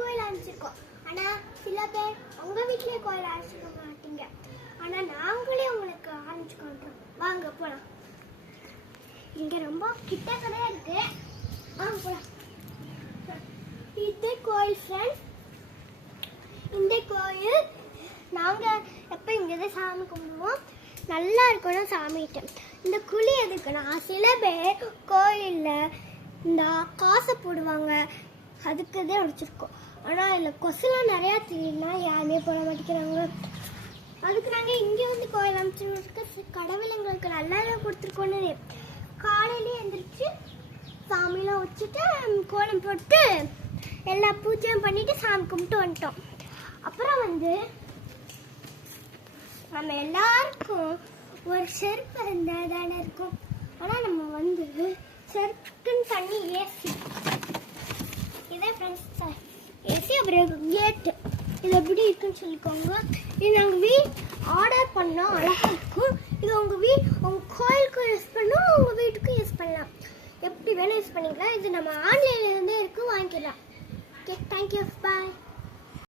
கோயில் அமைச்சிருக்கோம். ஆனால் சில பேர் உங்கள் வீட்டிலே கோயில் அழைச்சிக்க மாட்டீங்க. ஆனால் நாங்களே உங்களுக்கு ஆரம்பிச்சு காட்டுறோம். வாங்க போகலாம். இங்கே ரொம்ப கிட்ட கடையாக இருக்கு. வாங்க போகலாம். இது கோயில் ஃப்ரெண்ட்ஸ். இந்த கோயில் நாங்கள் எப்போ இங்கே தான் சாமி கும்பிடுவோம். நல்லா இருக்கணும் சாமிகிட்ட. இந்த குழி எதுக்குன்னா சில பேர் கோயிலில் இந்த காசை போடுவாங்க, அதுக்கு தான் வச்சுருக்கோம். ஆனால் இதில் கொசுலாம் நிறையா தெரியும்னா யாருமே போட மாட்டேங்கிறாங்க. அதுக்கு நாங்கள் இங்கே வந்து கோயில் அமைச்சிருக்க கடவுள் எங்களுக்கு நல்லாவே கொடுத்துருக்கோன்னு காலையிலே எழுந்திரிச்சு சாமியெலாம் வச்சுட்டு கோலம் போட்டு எல்லா பூஜையும் பண்ணிவிட்டு சாமி கும்பிட்டு வந்துட்டோம். அப்புறம் வந்து நம்ம எல்லாருக்கும் ஒரு செருப்பு இருந்தால் தானே இருக்கும். ஆனால் நம்ம வந்து செருப்புன்னு தண்ணி ஏசி இதே ஃப்ரெண்ட்ஸ் ஏசி அப்புறம் கேட்டு இது எப்படி இருக்குன்னு சொல்லிக்கோங்க. இது நாங்கள் ஆர்டர் பண்ணோம். அழகாக இருக்கும். இது உங்கள் கோயிலுக்கும் யூஸ் பண்ணோம், உங்கள் வீட்டுக்கும் யூஸ் பண்ணலாம். எப்படி வேணும் யூஸ் பண்ணிக்கலாம். இது நம்ம ஆன்லைன்லேருந்தே இருக்குது, வாங்கிக்கலாம். ஓகே, தேங்க்யூ, பாய்.